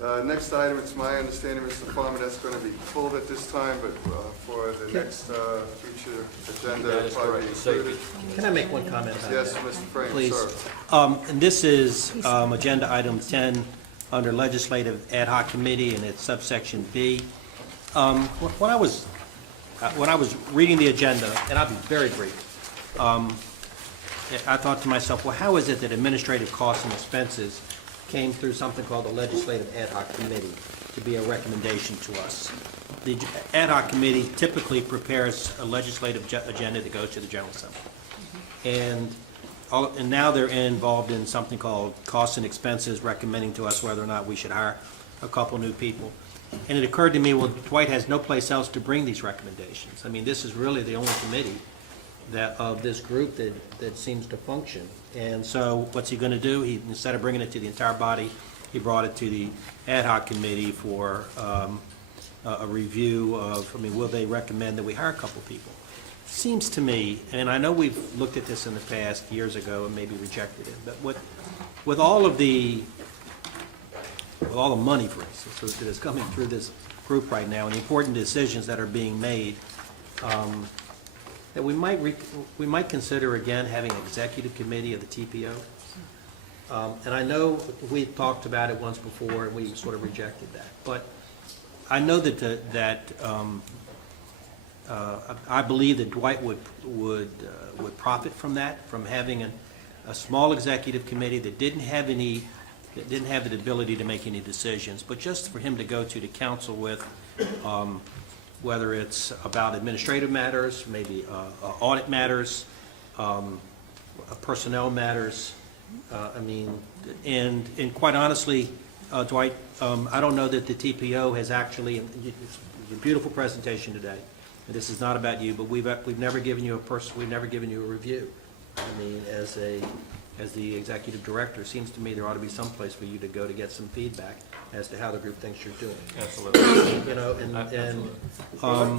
Next item, it's my understanding, Mr. Farmer, that's going to be pulled at this time, but for the next future agenda, That is it'll probably be correct. So, included. Can I make one comment about Yes, that? Mr. Fraim, Please. sir. And this is agenda item 10 under legislative ad hoc committee, and it's subsection B. When I was reading the agenda, and I'll be very brief, I thought to myself, well, how is it that administrative costs and expenses came through something called the legislative ad hoc committee to be a recommendation to us? The ad hoc committee typically prepares a legislative agenda that goes to the General Assembly. And now they're involved in something called costs and expenses, recommending to us whether or not we should hire a couple new people. And it occurred to me, well, Dwight has no place else to bring these recommendations. I mean, this is really the only committee of this group that seems to function. And so what's he going to do? Instead of bringing it to the entire body, he brought it to the ad hoc committee for a review of, will they recommend that we hire a couple people? Seems to me, and I know we've looked at this in the past years ago and maybe rejected it, but with all the money, for instance, that is coming through this group right now, and the important decisions that are being made, that we might consider again having an executive committee of the TPO. And I know we talked about it once before, and we sort of rejected that. But I know that I believe that Dwight would profit from that, from having a small executive committee that didn't have the ability to make any decisions, but just for him to go to the council with, whether it's about administrative matters, maybe audit matters, personnel matters. And quite honestly, Dwight, I don't know that the TPO has actually. It's a beautiful presentation today. This is not about you, but we've never given you we've never given you a review. As the executive director, it seems to me there ought to be some place for you to go to get some feedback as to how the group thinks you're doing. absolutely.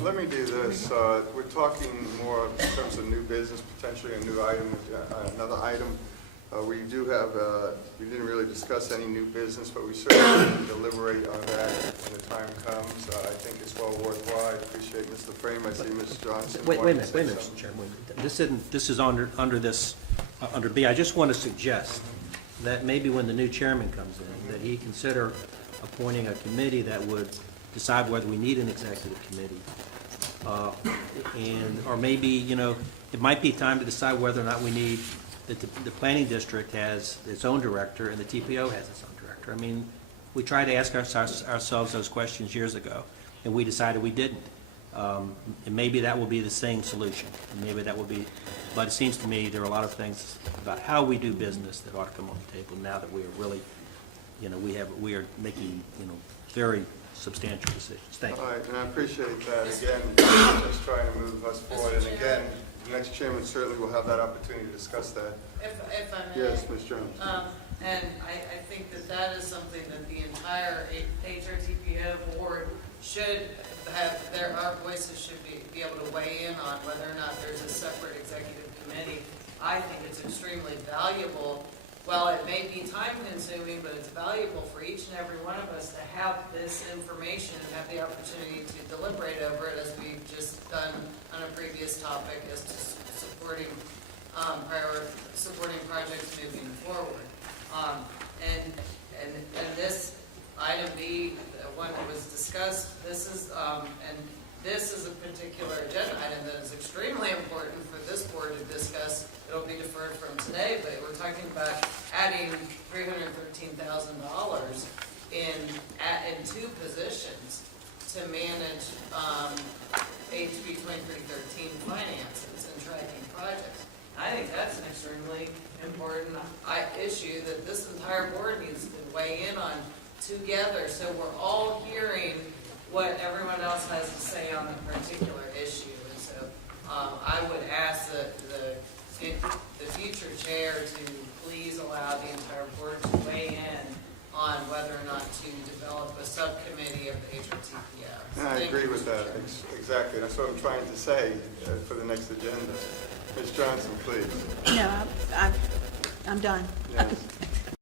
Let me do this. We're talking more in terms of new business, potentially a new item, another item. We do have, we didn't really discuss any new business, but we certainly can deliberate on that when the time comes. I think it's well worthwhile. I appreciate Mr. Frame. I see Ms. Johnson. Wait a minute, Mr. Chairman. This is under B. I just want to suggest that maybe when the new chairman comes in, that he consider appointing a committee that would decide whether we need an executive committee. Or maybe, it might be time to decide whether or not we need, that the planning district has its own director and the TPO has its own director. We tried to ask ourselves those questions years ago, and we decided we didn't. And maybe that will be the same solution. And maybe that will be, but it seems to me there are a lot of things about how we do business that ought to come on the table now that we are really, we are making, very substantial decisions. Thank you. All right, and I appreciate that. Again, just trying to move us forward. And again, the next chairman certainly will have that opportunity to discuss that. If I may. Yes, Ms. Jones. And I think that is something that the entire HRTPO board should have, our voices should be able to weigh in on whether or not there's a separate executive committee. I think it's extremely valuable. Well, it may be time consuming, but it's valuable for each and every one of us to have this information and have the opportunity to deliberate over it, as we've just done on a previous topic, as to supporting supporting projects moving forward. And this item B, the one that was discussed, this is a particular agenda item that is extremely important for this board to discuss. It'll be deferred from today, but we're talking about adding $313,000 in two positions to manage HB 2313 finances and tracking projects. I think that's an extremely important issue that this entire board needs to weigh in on together, so we're all hearing what everyone else has to say on the particular issue. And so I would ask the future chair to please allow the entire board to weigh in on whether or not to develop a subcommittee of the HRTPO. And I agree with that. Exactly. That's what I'm trying to say for the next agenda. Ms. Johnson, please. No, I'm done. Yes.